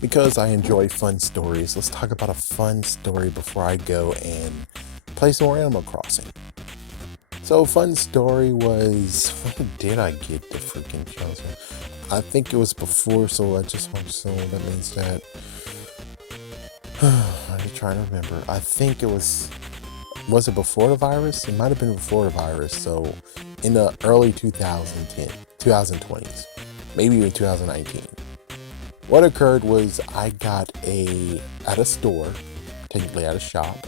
Because I enjoy fun stories, let's talk about a fun story before I go and play some more Animal Crossing. So, fun story was, when did I get the freaking chance? I think it was before, so I just hope so. That means that. I'm trying to remember. I think it was it before the virus? It might have been before the virus. So, in the early 2020s, maybe even 2019. What occurred was I got at a store, technically at a shop.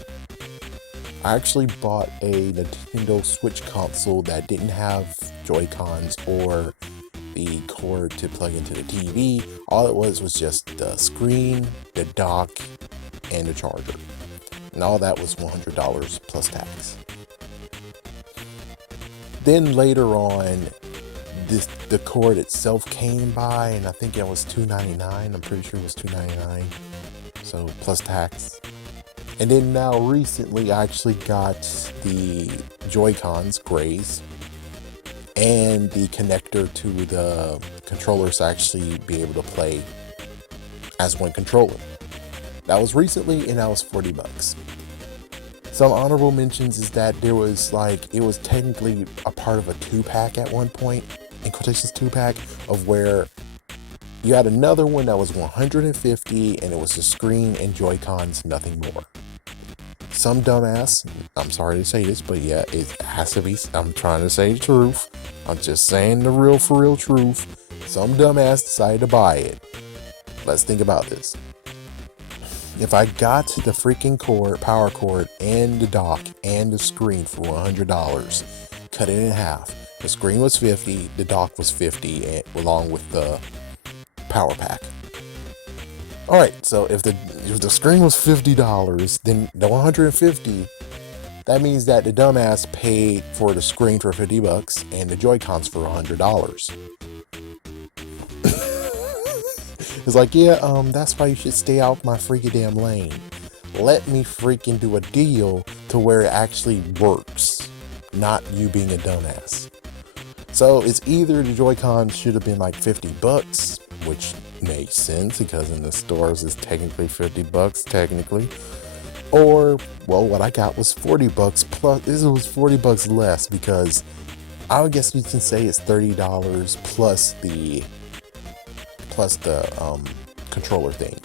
I actually bought a Nintendo Switch console that didn't have Joy-Cons or the cord to plug into the TV. All it was just the screen, the dock, and the charger. And all that was $100 plus tax. Then later on, the cord itself came by, and I think it was $2.99. I'm pretty sure it was $2.99. So plus tax. And then now recently I actually got the Joy-Cons grays and the connector to the controllers to actually be able to play as one controller. That was recently, and that was $40. Some honorable mentions is that it was technically a part of a 2-pack at one point, in quotations 2-pack, of where you had another one that was $150 and it was the screen and Joy-Cons, nothing more. Some dumbass, I'm sorry to say this, but yeah, it has to be, I'm trying to say the truth. I'm just saying the real for real truth. Some dumbass decided to buy it. Let's think about this. If I got the freaking power cord, and the dock, and the screen for $100, cut it in half. The screen was $50, the dock was $50, along with the power pack. Alright, so if the screen was $50, then the $150, that means that the dumbass paid for the screen for $50 and the Joy-Cons for $100. It's like, yeah, that's why you should stay out my freaking damn lane. Let me freaking do a deal to where it actually works, not you being a dumbass. So it's either the Joy-Cons should have been like $50, which makes sense because in the stores it's technically $50 technically, or well, what I got was $40 plus. This was $40 less because I would guess you can say it's $30 plus the controller thing.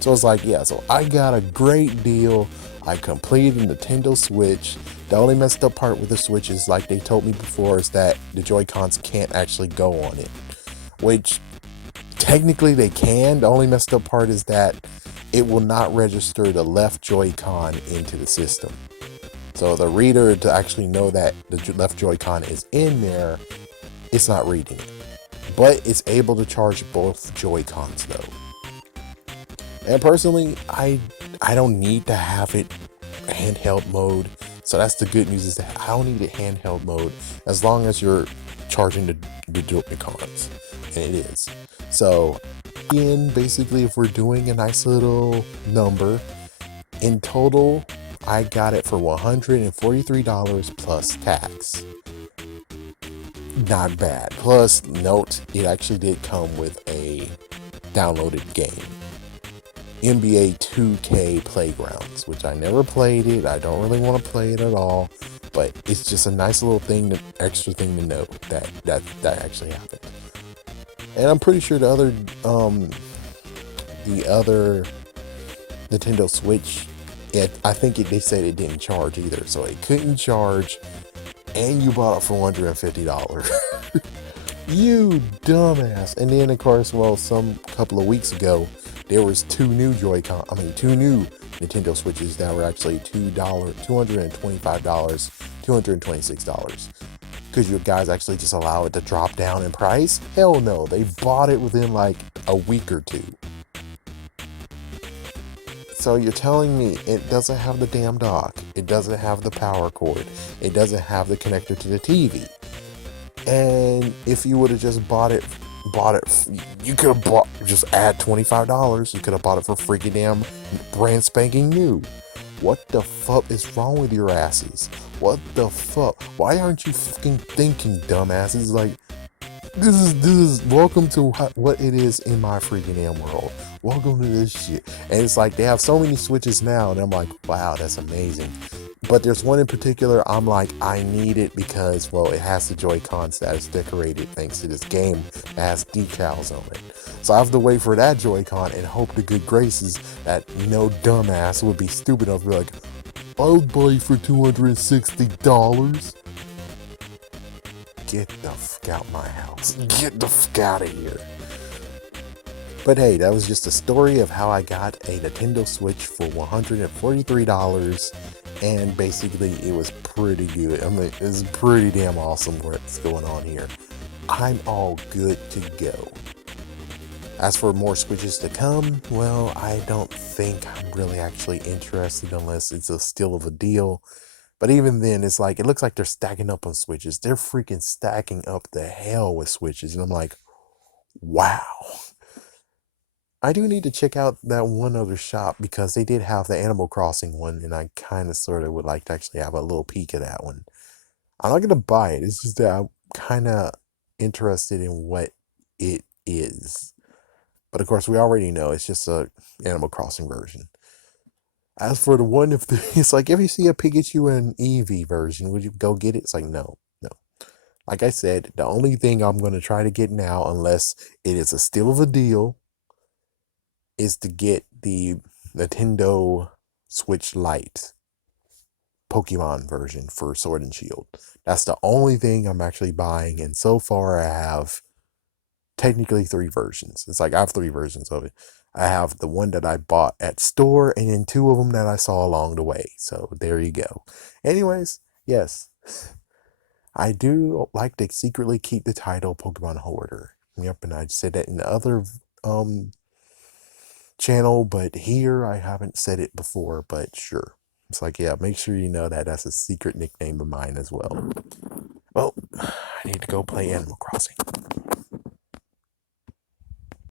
So it's like, yeah, so I got a great deal. I completed Nintendo Switch. The only messed up part with the Switch is, like they told me before, is that the Joy-Cons can't actually go on it, which technically they can. The only messed up part is that it will not register the left Joy-Con into the system. So the reader, to actually know that the left Joy-Con is in there, it's not reading it. But it's able to charge both Joy-Cons though. And personally, I don't need to have it handheld mode. So that's the good news, is that I don't need it handheld mode as long as you're charging the Joy-Cons. And it is. So again, basically, if we're doing a nice little number, in total, I got it for $143 plus tax. Not bad. Plus, note, it actually did come with a downloaded game. NBA 2K Playgrounds, which I never played it. I don't really want to play it at all, but it's just a nice little thing, extra thing to note that actually happened. And I'm pretty sure the other Nintendo Switch, I think they said it didn't charge either, so it couldn't charge, and you bought it for $150. You dumbass. And then of course, well, some couple of weeks ago, there was two new Nintendo Switches that were actually $225, $226. Could you guys actually just allow it to drop down in price? Hell no, they bought it within like a week or two. So you're telling me it doesn't have the damn dock, it doesn't have the power cord, it doesn't have the connector to the TV. And if you would have just bought it, you could have bought, just add $25. You could have bought it for freaking damn brand spanking new. What the fuck is wrong with your asses? What the fuck? Why aren't you fucking thinking, dumbasses? Like, This is welcome to what it is in my freaking damn world. Welcome to this shit. And it's like they have so many Switches now, and I'm like, wow, that's amazing. But there's one in particular I'm like, I need it because, well, it has the Joy-Cons that is decorated thanks to this game that has decals on it. So I have to wait for that Joy-Con and hope to good graces that no dumbass would be stupid enough to be like, I'll buy it for $260. Get the fuck out my house. Get the fuck out of here. But hey, that was just a story of how I got a Nintendo Switch for $143, and basically it was pretty good. I mean, it's pretty damn awesome what's going on here. I'm all good to go. As for more Switches to come, well, I don't think I'm really actually interested unless it's a steal of a deal. But even then, it's like, it looks like they're stacking up on Switches. They're freaking stacking up the hell with Switches. And I'm like, wow. I do need to check out that one other shop because they did have the Animal Crossing one, and I kind of sort of would like to actually have a little peek at that one. I'm not going to buy it. It's just that I'm kind of interested in what it is. But of course, we already know it's just a Animal Crossing version. As for the one, if it's like, if you see a Pikachu and Eevee version, would you go get it? It's like, no. Like I said, the only thing I'm going to try to get now, unless it is a steal of a deal, is to get the Nintendo Switch Lite Pokemon version for Sword and Shield. That's the only thing I'm actually buying, and so far I have technically 3 versions. It's like I have 3 versions of it. I have the one that I bought at store, and then 2 of them that I saw along the way. So there you go. Anyways, yes, I do like to secretly keep the title Pokemon Hoarder. Yep, and I said that in the other channel, but here I haven't said it before, but sure. It's like, yeah, make sure you know that that's a secret nickname of mine as well. Well, I need to go play Animal Crossing.